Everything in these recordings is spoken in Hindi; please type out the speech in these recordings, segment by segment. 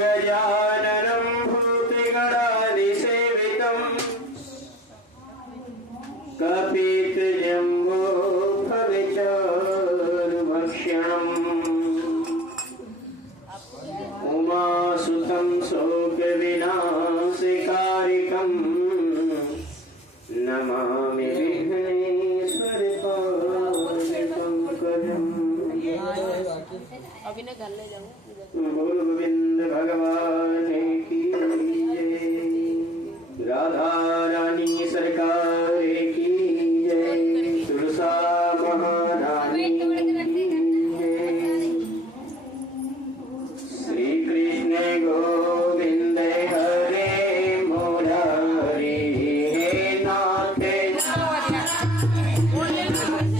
गजाननं भूतगणाधिसेवितं कपितजम्बूफलचारुभक्षणम् उमासुतं शोकविनाशकारिकं नमामि विघ्नेश्वरपादपङ्कजम्। बोल गोविंद भगवान की जय। राधा रानी सरकार की जय। तुलसा महारानी की जय। श्री कृष्ण गोविंद हरे मुरारी हे नाथ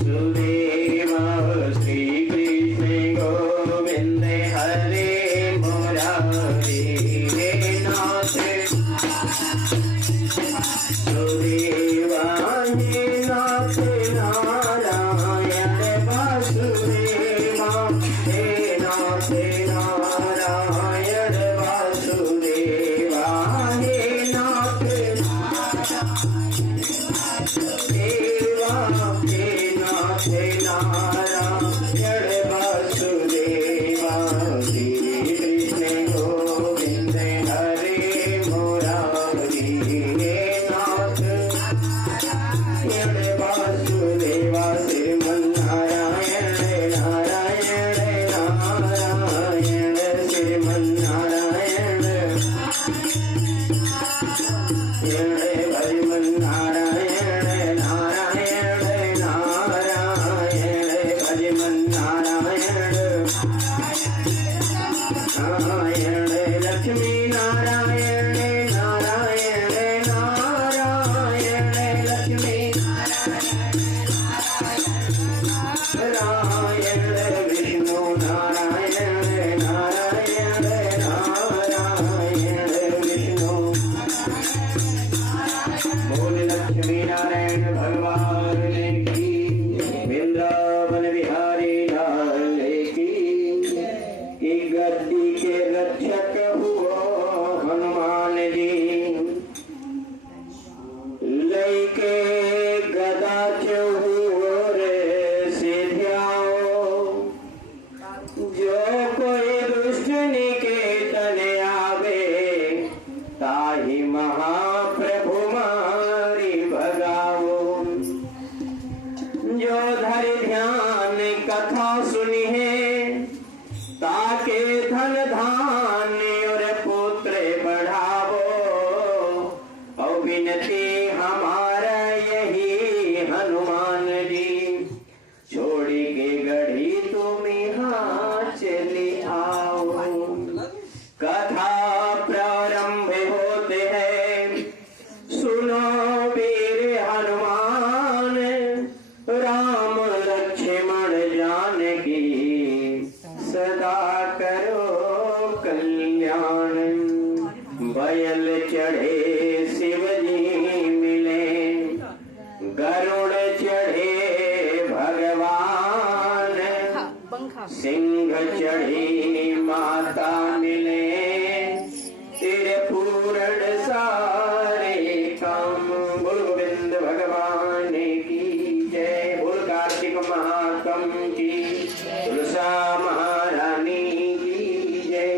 सुदेवा। श्री कृष्ण गोविंद हरे मुरारी हे नाथ सुदेवा। हे नाथ नारायण वासुदेवा। हे नाथ नारायण वासुदेवा। हे नाथ देवा। हे नाथ नारायण वासुदेवा। श्री कृष्ण गोविंद हरे मुरारी हे नाथ वासुदेवा। श्रीमन्नारायण नारायण नारायण श्रीमन्नारायण भजमन्नारायण नारायण नारायण भजमन्नारायण नारायण लक्ष्मी नारायण नारायण नारायण लक्ष्मी नारायण विष्णु नारायण नारायण नारायण विष्णु। बोल लक्ष्मी नारायण भगवान की वृंदावन बिहारी लाल की। गद्दी के रक्षक हुआ हनुमान जी लैके गदा चहुर सिद्धियाओ। जो कोई दुष्ट निकेतन आवे ताहि महाप्रभु मारी भगाओ। जो धर ध्यान कथा सुनी है ताके धन धान्य और पुत्र बढ़ावो। और विनती हमारा यही हनुमान जी छोड़ी के गढ़ी तुम यहाँ चली आओ। कथा प्रारंभ होते हैं सुनो वीर हनुमान। राम लक्ष्मण जानकी सदा करो कल्याण। बैल चढ़े शिव जी मिले गरुड़ चढ़े भगवान। सिंह चढ़ी माता मिले तेरे पूर्ण सारे काम। बोल गोविंद भगवान की जय। बोल कार्तिक महात्म की तुलसा महारानी की जय।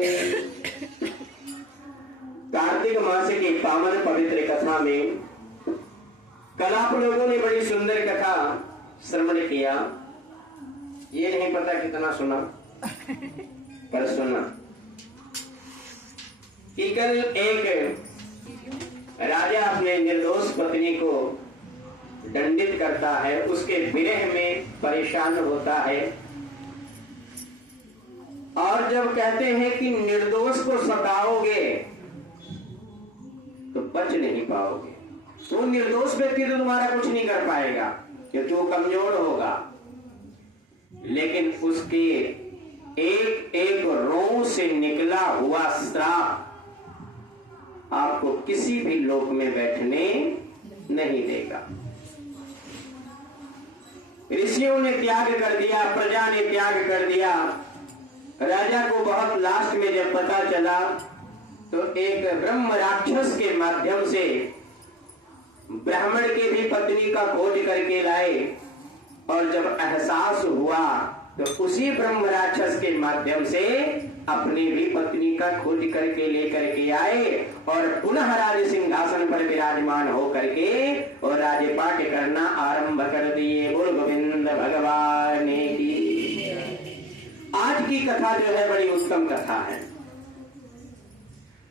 कार्तिक मास की पावन पवित्र कथा में कल आप लोगों ने बड़ी सुंदर कथा श्रवण किया। ये नहीं पता कितना सुना पर सुना कि कल एक राजा अपने निर्दोष पत्नी को दंडित करता है, उसके विरह में परेशान होता है। और जब कहते हैं कि निर्दोष को सताओगे तो बच नहीं पाओगे। वो निर्दोष व्यक्ति तो तुम्हारा कुछ नहीं कर पाएगा क्योंकि वो कमजोर होगा, लेकिन उसके एक एक रों से निकला हुआ श्राप आपको किसी भी लोक में बैठने नहीं देगा। ऋषियों ने त्याग कर दिया, प्रजा ने त्याग कर दिया, राजा को बहुत लास्ट में जब पता चला तो एक ब्रह्म राक्षस के माध्यम से ब्राह्मण के भी पत्नी का खोज करके लाए, और जब एहसास हुआ तो उसी ब्रह्म राक्षस के माध्यम से अपनी भी पत्नी का खोज करके लेकर के आए और पुनः राज सिंहासन पर विराजमान हो करके और राज्यपाठ करना आरंभ कर दिए। बोल गोविंद भगवान की। आज की कथा जो है बड़ी उत्तम कथा है।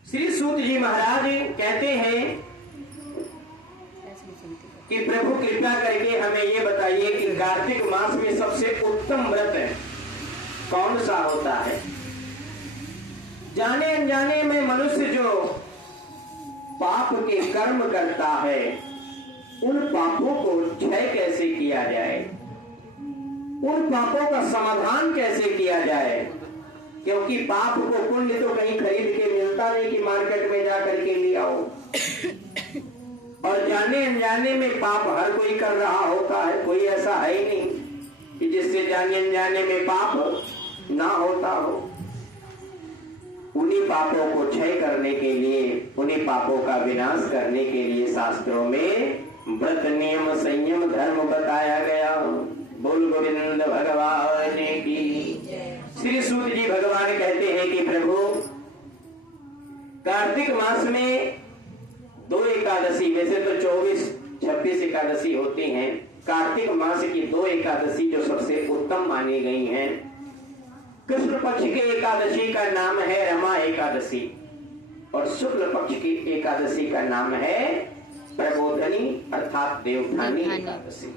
श्री सूत जी महाराज कहते हैं कि प्रभु कृपा करके हमें ये बताइए कि कार्तिक मास में सबसे उत्तम व्रत कौन सा होता है। जाने अनजाने में मनुष्य जो पाप के कर्म करता है उन पापों को क्षय कैसे किया जाए, उन पापों का समाधान कैसे किया जाए, क्योंकि पाप को पुण्य तो कहीं खरीद के मिलता नहीं कि मार्केट में जाकर के ले आओ, और जाने अनजाने में पाप हर कोई कर रहा होता है। कोई ऐसा है ही नहीं कि जिससे जाने अनजाने में पाप ना होता हो। उन्हीं पापों को क्षय करने के लिए, उन्हीं पापों का विनाश करने के लिए शास्त्रों में व्रत नियम संयम धर्म बताया गया। बोल गोविंद भगवान की। श्री सूत जी भगवान कहते हैं कि प्रभु कार्तिक मास में 2 एकादशी, वैसे तो 24-26 एकादशी होती हैं, कार्तिक मास की 2 एकादशी जो सबसे उत्तम मानी गई हैं। कृष्ण पक्ष की एकादशी का नाम है रमा एकादशी और शुक्ल पक्ष की एकादशी का नाम है प्रबोधनी अर्थात देवउठानी एकादशी।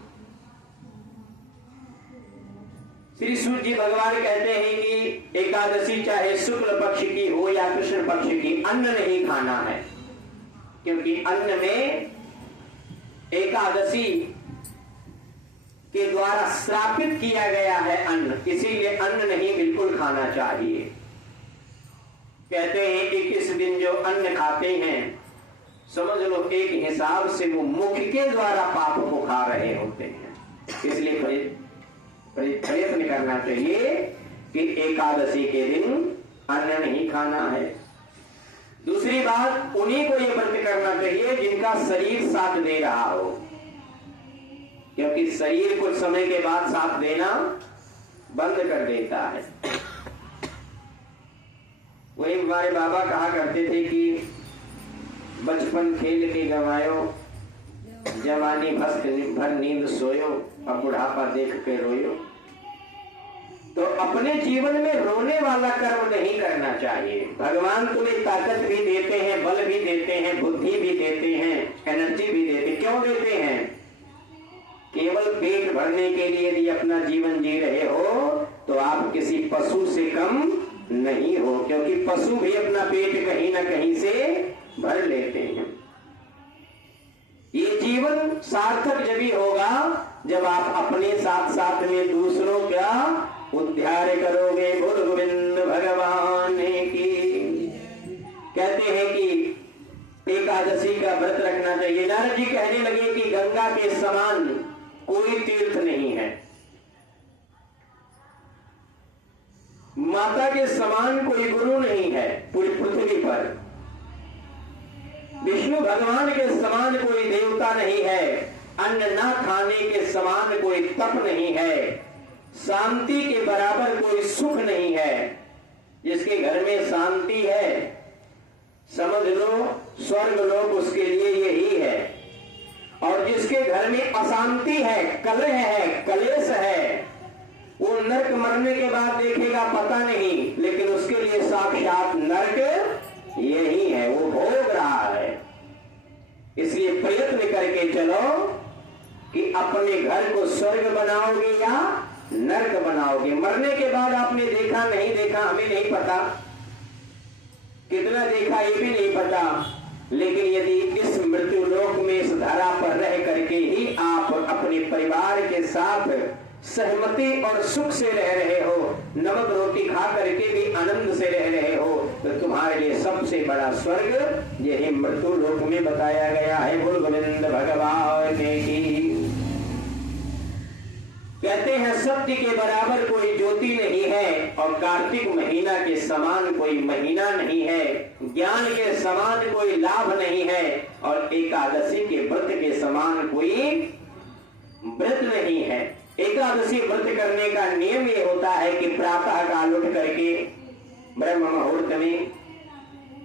श्री सूत जी भगवान कहते हैं कि एकादशी चाहे शुक्ल पक्ष की हो या कृष्ण पक्ष की, अन्न नहीं खाना है, क्योंकि अन्न में एकादशी के द्वारा श्रापित किया गया है अन्न, इसीलिए अन्न नहीं बिल्कुल खाना चाहिए। कहते हैं 21 दिन जो अन्न खाते हैं समझ लो एक हिसाब से वो मुख के द्वारा पाप को खा रहे होते हैं। इसलिए प्रयत्न करना चाहिए कि एकादशी के दिन अन्न नहीं खाना है। दूसरी बात, उन्हीं को ये व्रत करना चाहिए जिनका शरीर साथ दे रहा हो, क्योंकि शरीर कुछ समय के बाद साथ देना बंद कर देता है। वही हमारे बाबा कहा करते थे कि बचपन खेल के गंवायो, जवानी भर नींद सोयो, अब बुढ़ापा देख के रोयो। तो अपने जीवन में रोने वाला कर्म नहीं करना चाहिए। भगवान तुम्हें ताकत भी देते हैं, बल भी देते हैं, बुद्धि भी देते हैं, एनर्जी भी देते हैं। क्यों देते हैं? केवल पेट भरने के लिए यदि अपना जीवन जी रहे हो तो आप किसी पशु से कम नहीं हो, क्योंकि पशु भी अपना पेट कहीं ना कहीं से भर लेते हैं। ये जीवन सार्थक जब ही होगा जब आप अपने साथ साथ में दूसरों का उद्धार करोगे। बोल गोविंद भगवान की। कहते हैं कि एकादशी का व्रत रखना चाहिए। नारद जी कहने लगे कि गंगा के समान कोई तीर्थ नहीं है, माता के समान कोई गुरु नहीं है पूरी पृथ्वी पर, विष्णु भगवान के समान कोई देवता नहीं है, अन्न ना खाने के समान कोई तप नहीं है, शांति के बराबर कोई सुख नहीं है। जिसके घर में शांति है समझ लो स्वर्ग लोक उसके लिए यही है, और जिसके घर में अशांति है, कलह है, कलेश है, वो नरक मरने के बाद देखेगा पता नहीं, लेकिन उसके लिए साक्षात नरक यही है, वो भोग रहा है। इसलिए प्रयत्न करके चलो कि अपने घर को स्वर्ग बनाओगे या नरक बनाओगे। मरने के बाद आपने देखा नहीं देखा हमें नहीं पता, कितना देखा ये भी नहीं पता, लेकिन यदि इस मृत्यु लोक में इस धरा पर रह करके ही आप अपने परिवार के साथ सहमति और सुख से रह रहे हो, नमक रोटी खा करके भी आनंद से रह रहे हो, तो तुम्हारे लिए सबसे बड़ा स्वर्ग यही मृत्यु लोक में बताया गया है। बोल गोविंद भगवान की। कहते हैं सत्य के बराबर कोई ज्योति नहीं है और कार्तिक महीना के समान कोई महीना नहीं है, ज्ञान के समान कोई लाभ नहीं है और एकादशी के व्रत के समान कोई व्रत नहीं है। एकादशी व्रत करने का नियम ये होता है कि प्रातः काल उठ करके ब्रह्म मुहूर्त में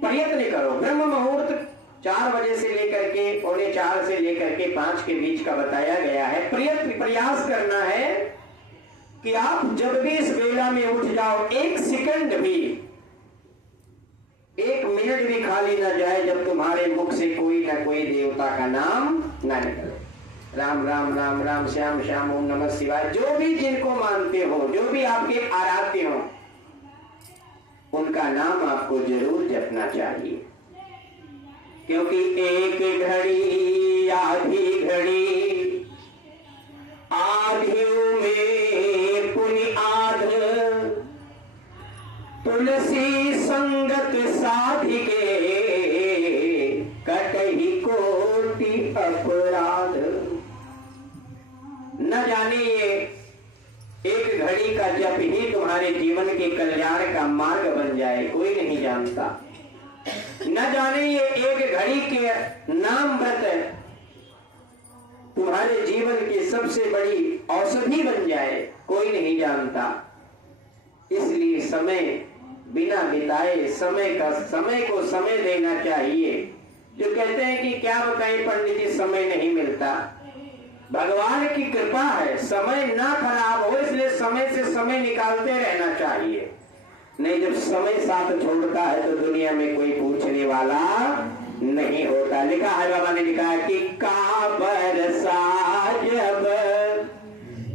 प्रयत्न करो। ब्रह्म मुहूर्त 4 बजे से लेकर के 4:45 से लेकर के 5 के बीच का बताया गया है। प्रयास करना है कि आप जब भी इस वेला में उठ जाओ, 1 सेकंड भी 1 मिनट भी खाली ना जाए जब तुम्हारे मुख से कोई ना कोई देवता का नाम ना निकले। राम राम राम राम श्याम श्याम ओम नमः शिवाय, जो भी जिनको मानते हो, जो भी आपके आराध्य हो, उनका नाम आपको जरूर जपना चाहिए। क्योंकि एक घड़ी आधी घड़ी आधियों में पुनि आध, तुलसी संगत साधिके कटहि कोटि अपराध। न जाने ये एक घड़ी का जप ही तुम्हारे जीवन के कल्याण का मार्ग बन जाए, कोई नहीं जानता। न जाने ये एक घड़ी के नाम व्रत तुम्हारे जीवन की सबसे बड़ी औषधि बन जाए, कोई नहीं जानता। इसलिए समय बिना बिताए समय को समय देना चाहिए। जो कहते हैं कि क्या बताएं पंडित जी, समय नहीं मिलता। भगवान की कृपा है, समय ना खराब हो, इसलिए समय से समय निकालते रहना चाहिए। नहीं, जब समय साथ छोड़ता है तो दुनिया में कोई पूछने वाला नहीं होता। लिखा है, बाबा ने लिखा है कि का बरसा जब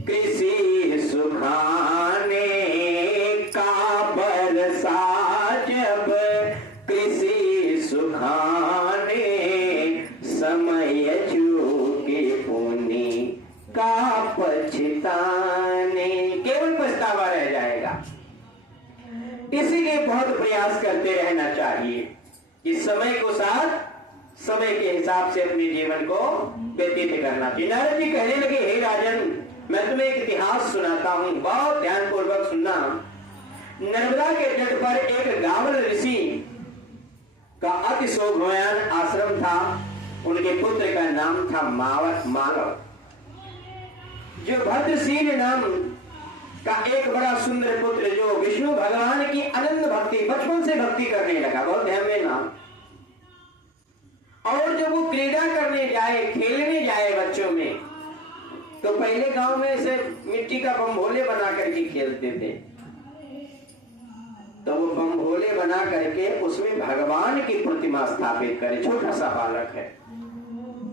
कृषि सुखाने, का बरसा जब कृषि सुखाने, समय चूके पुनि का पछताने, केवल पछतावा रह जाएगा। इसीलिए बहुत प्रयास करते रहना चाहिए कि समय को साथ समय के हिसाब से अपने जीवन को व्यतीत करना चाहिए। नारद जी कहने लगे, हे राजन, मैं तुम्हें एक इतिहास सुनाता हूं, बहुत ध्यानपूर्वक सुनना। नर्मदा के तट पर एक गावल ऋषि का अति शोभायमान आश्रम था। उनके पुत्र का नाम था मालव। जो भद्रशील नाम का एक बड़ा सुंदर पुत्र, जो विष्णु भगवान की अनंत भक्ति, बचपन से भक्ति करने लगा, बहुत ध्यान देना। और जब वो क्रीड़ा करने जाए, खेलने जाए बच्चों में, तो पहले गांव में से मिट्टी का बम्भोले बना करके खेलते थे। तो वो बम्भोले बना करके उसमें भगवान की प्रतिमा स्थापित करे। छोटा सा बालक है,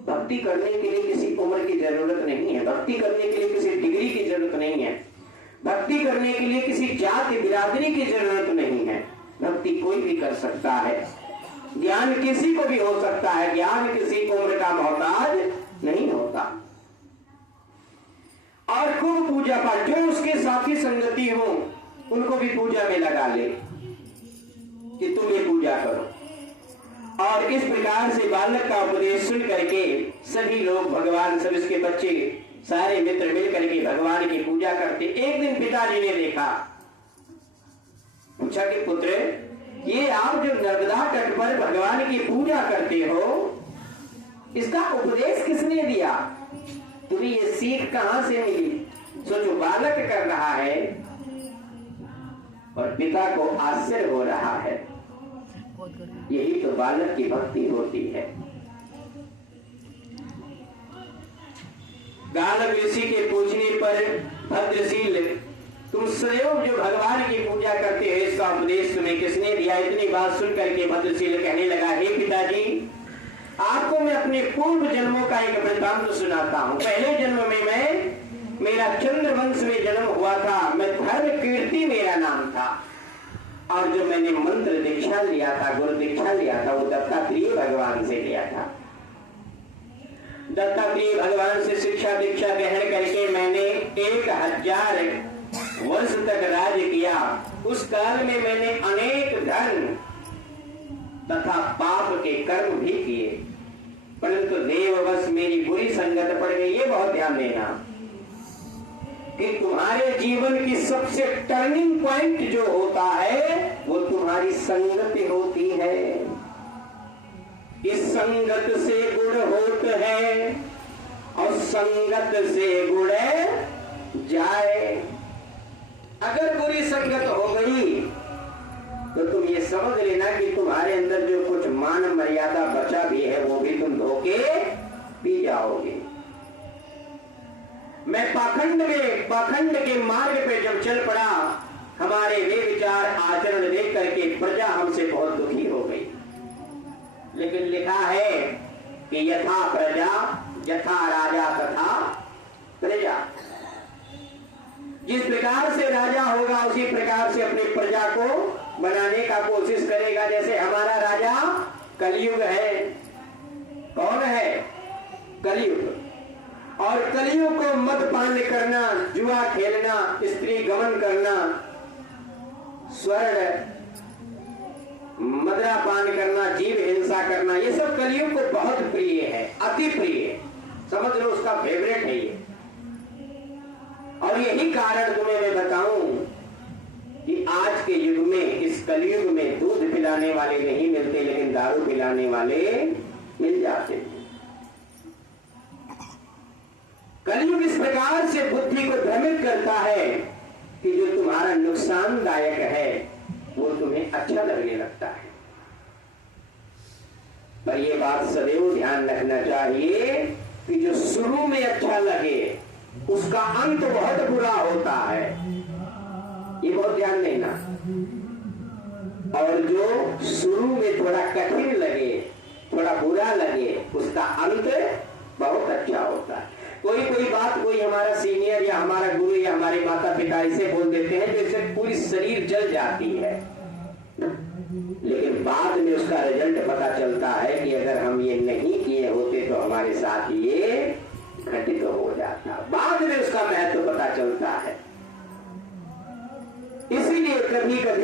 भक्ति करने के लिए किसी उम्र की जरूरत नहीं है, भक्ति करने के लिए किसी डिग्री की जरूरत नहीं है, भक्ति करने के लिए किसी जाति बिरादरी की जरूरत नहीं है। भक्ति कोई भी कर सकता है, ज्ञान किसी को भी हो सकता है, ज्ञान किसी उम्र का मोहताज नहीं होता। और खूब पूजा पाठ, जो उसके साथी संगति हो उनको भी पूजा में लगा ले कि तुम ये पूजा करो। और इस प्रकार से बालक का उपदेश सुन करके सभी लोग, भगवान, सब इसके बच्चे, सारे मित्र मिल करके भगवान की पूजा करते। एक दिन पिताजी ने देखा, पूछा कि पुत्र, ये आप जो नर्मदा तट पर भगवान की पूजा करते हो, इसका उपदेश किसने दिया? तुम्हें ये सीख कहां से मिली? सोचो, बालक कर रहा है और पिता को आश्चर्य हो रहा है। यही तो बालक की भक्ति होती है। गालव ऋषि के पूछने पर, भद्रशील, तुम सदैव जो भगवान की पूजा करते हो, इसका उपदेश तुम्हें किसने दिया? इतनी बात सुन करके भद्रशील कहने लगा, हे पिताजी, आपको मैं अपने पूर्व जन्मों का एक वृत्तांत सुनाता हूँ। पहले जन्म में मेरा चंद्रवंश में जन्म हुआ था, मैं धर्म कीर्ति मेरा नाम था। और जो मैंने मंत्र दीक्षा लिया था, गुरु दीक्षा लिया था, वो दत्तात्रेय भगवान से लिया था। दत्तात्रेय भगवान से शिक्षा दीक्षा ग्रहण करके मैंने 1000 वर्ष तक राज किया। उस काल में मैंने अनेक धन तथा पाप के कर्म भी किए, परंतु देववश मेरी बुरी संगत पड़ गई। ये बहुत ध्यान देना। कि तुम्हारे जीवन की सबसे टर्निंग पॉइंट जो होता है वो तुम्हारी संगत होती है। इस संगत से गुण होत है और संगत से गुण जाए। अगर बुरी संगत हो गई तो तुम ये समझ लेना कि तुम्हारे अंदर जो कुछ मान मर्यादा बचा भी है वो भी तुम धोके पी जाओगे। मैं पाखंड के मार्ग पे जब चल पड़ा, हमारे वे विचार आचरण देख करके प्रजा हमसे बहुत दुखी हो गई। लेकिन लिखा है कि यथा प्रजा यथा राजा तथा प्रजा। जिस प्रकार से राजा होगा उसी प्रकार से अपनी प्रजा को बनाने का कोशिश करेगा। जैसे हमारा राजा कलयुग है। कौन है? कलयुग। और कलयुग को मदपान करना, जुआ खेलना, स्त्री गमन करना, स्वर्ण मदरा पान करना, जीव हिंसा करना, ये सब कलयुग को बहुत प्रिय है, अति प्रिय। समझ लो उसका फेवरेट है ये। और यही कारण तुम्हें मैं बताऊं कि आज के युग में, इस कलयुग में दूध पिलाने वाले नहीं मिलते, लेकिन दारू पिलाने वाले मिल जाते हैं। कलयुग इस प्रकार से बुद्धि को भ्रमित करता है कि जो तुम्हारा नुकसानदायक है वो तुम्हें अच्छा लगने लगता है। पर यह बात सदैव ध्यान रखना चाहिए कि जो शुरू में अच्छा लगे उसका अंत बहुत बुरा होता है। ये बहुत ध्यान देना। और जो शुरू में थोड़ा कठिन लगे, थोड़ा बुरा लगे, उसका अंत बहुत अच्छा होता है। कोई बात कोई हमारा सीनियर या हमारा गुरु या हमारे माता पिता ऐसे बोल देते हैं जैसे पूरी शरीर जल जाती है, लेकिन बाद में उसका रिजल्ट पता चलता है कि अगर हम ये नहीं किए होते तो हमारे साथ ये घटित हो जाता। बाद में उसका महत्व पता चलता है। इसीलिए कभी कभी